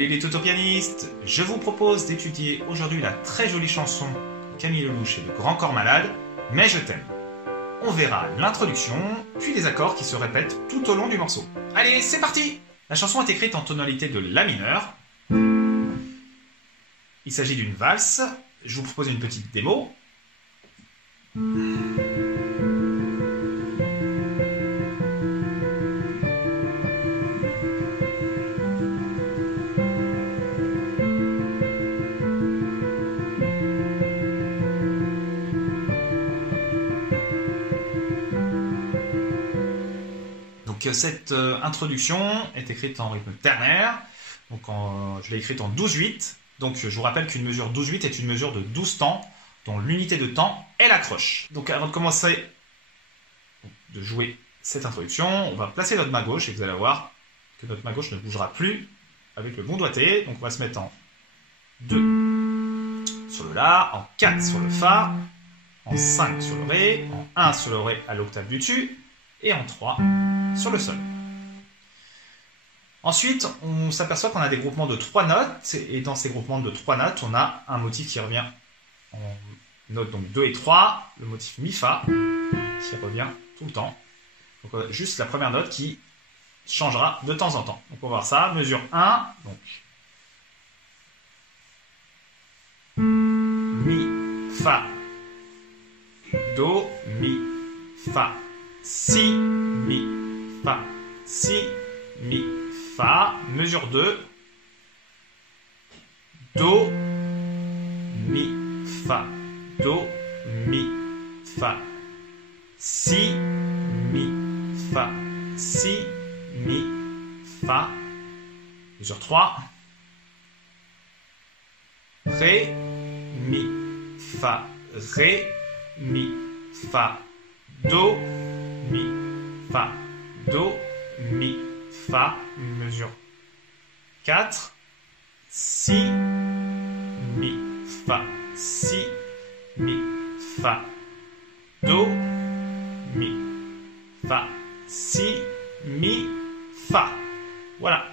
Salut les tutopianistes! Je vous propose d'étudier aujourd'hui la très jolie chanson de Camille Lelouch et le Grand Corps Malade, Mais je t'aime. On verra l'introduction, puis les accords qui se répètent tout au long du morceau. Allez, c'est parti! La chanson est écrite en tonalité de La mineur. Il s'agit d'une valse. Je vous propose une petite démo. Donc cette introduction est écrite en rythme ternaire. Donc je l'ai écrite en 12/8. Donc je vous rappelle qu'une mesure 12/8 est une mesure de 12 temps, dont l'unité de temps est la croche. Donc avant de commencer de jouer cette introduction, on va placer notre main gauche et vous allez voir que notre main gauche ne bougera plus avec le bon doigté. Donc on va se mettre en 2 sur le La, en 4 sur le Fa, en 5 sur le Ré, en 1 sur le Ré à l'octave du dessus, et en 3 sur le Sol. Ensuite, on s'aperçoit qu'on a des groupements de 3 notes, et dans ces groupements de 3 notes, on a un motif qui revient en notes donc 2 et 3, le motif Mi-Fa, qui revient tout le temps. Donc juste la première note qui changera de temps en temps. Donc on va voir ça, mesure 1, donc Mi, Fa, Do, Mi, Fa, Si, Mi, Fa, Si, Mi, Fa, mesure 2, Do, Mi, Fa, Do, Mi, Fa, Si, Mi, Fa, Si, Mi, Fa, mesure 3, Ré, Mi, Fa, Ré, Mi, Fa, Do, Mi, Fa, Do, Mi, Fa, mesure 4, Si, Mi, Fa, Si, Mi, Fa, Do, Mi, Fa, Si, Mi, Fa. Voilà.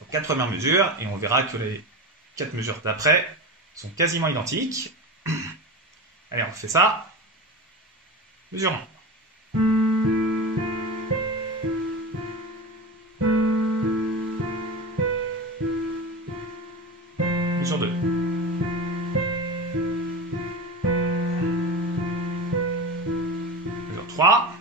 Donc 4 premières mesures, et on verra que les 4 mesures d'après sont quasiment identiques. Allez, on fait ça. Mesure 1. Mesure 2. Mesure 3.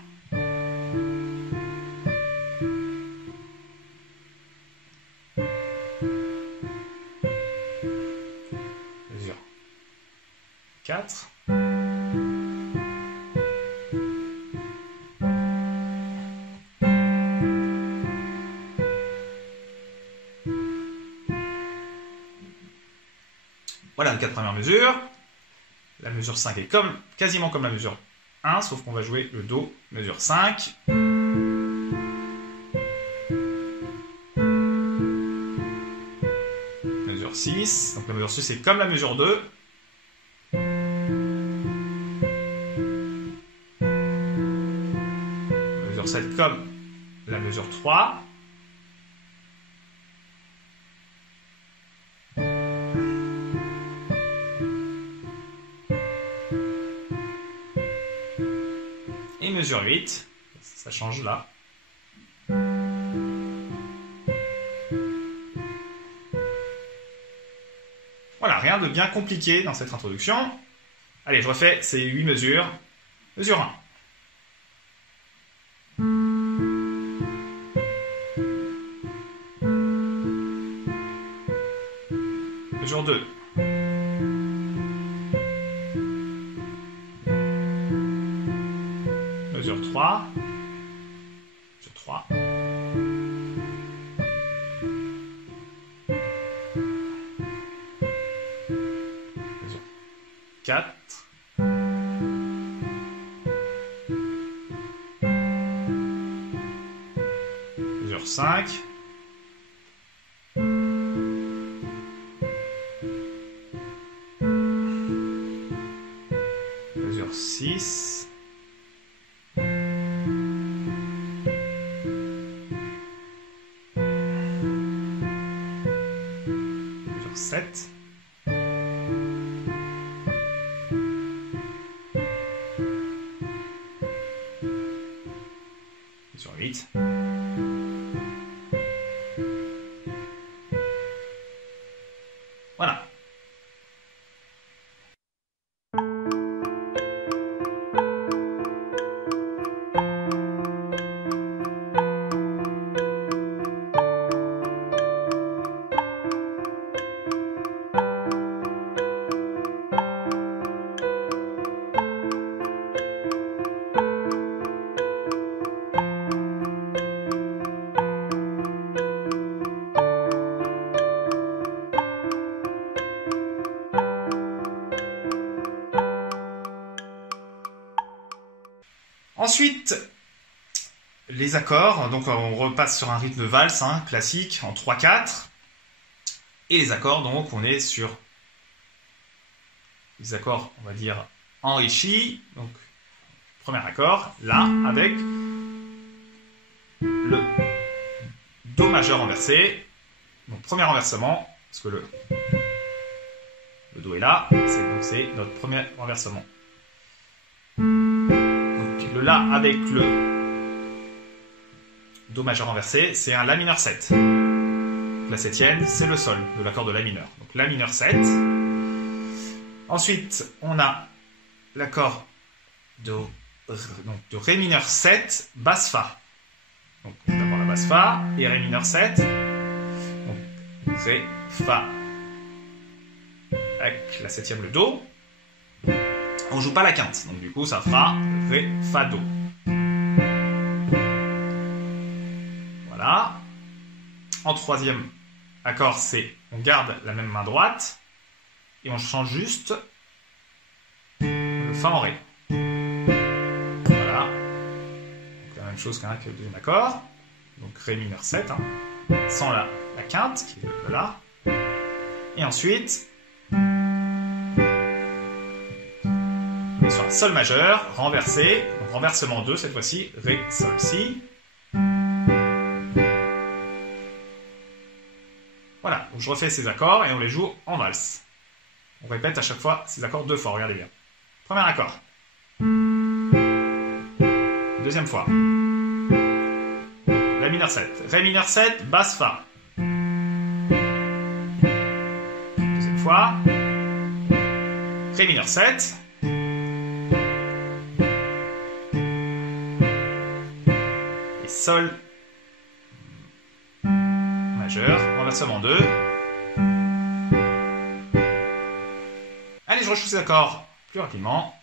Mesure 4. Voilà les 4 premières mesures. La mesure 5 est quasiment comme la mesure 1, sauf qu'on va jouer le Do, mesure 5. Mesure 6. Donc la mesure 6 est comme la mesure 2. Mesure 7 comme la mesure 3. Et mesure 8, ça change là. Voilà, rien de bien compliqué dans cette introduction. Allez, je refais ces 8 mesures. Mesure 1. Mesure 2. Mesure 3. Mesure 3. Mesure 4. Mesure 5. Mesure 6. Ensuite, les accords. Donc on repasse sur un rythme valse hein, classique en 3-4. Et les accords, donc on est sur les accords, on va dire, enrichis. Donc, premier accord, là, avec le Do majeur renversé. Donc, premier renversement, parce que le Do est là, donc c'est notre premier renversement. Donc, le La avec le Do majeur renversé, c'est un La mineur 7. La septième, c'est le Sol de l'accord de La mineur. Donc La mineur 7. Ensuite, on a l'accord de Ré mineur 7, basse Fa. Donc d'abord la basse Fa et Ré mineur 7. Donc Ré, Fa, avec la septième le Do. On ne joue pas la quinte, donc du coup ça fera Ré, Fa, Do. Voilà. En troisième accord, c'est on garde la même main droite et on change juste le Fa en Ré. Voilà. Donc la même chose qu'un le deuxième accord. Donc Ré mineur 7, hein, sans la quinte, qui est le La. Et ensuite, on est sur un Sol majeur, renversé, donc renversement 2 cette fois-ci, Ré, Sol, Si. Voilà, donc je refais ces accords et on les joue en valse. On répète à chaque fois ces accords 2 fois, regardez bien. Premier accord. Deuxième fois. La mineur 7. Ré mineur 7, basse Fa. Deuxième fois. Ré mineur 7. Et Sol majeur, renversement 2. Allez, je rejoue ces accords plus rapidement.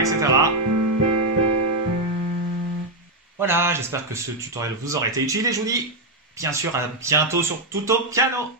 Etc. Voilà, j'espère que ce tutoriel vous aura été utile et je vous dis bien sûr à bientôt sur Tutto Piano.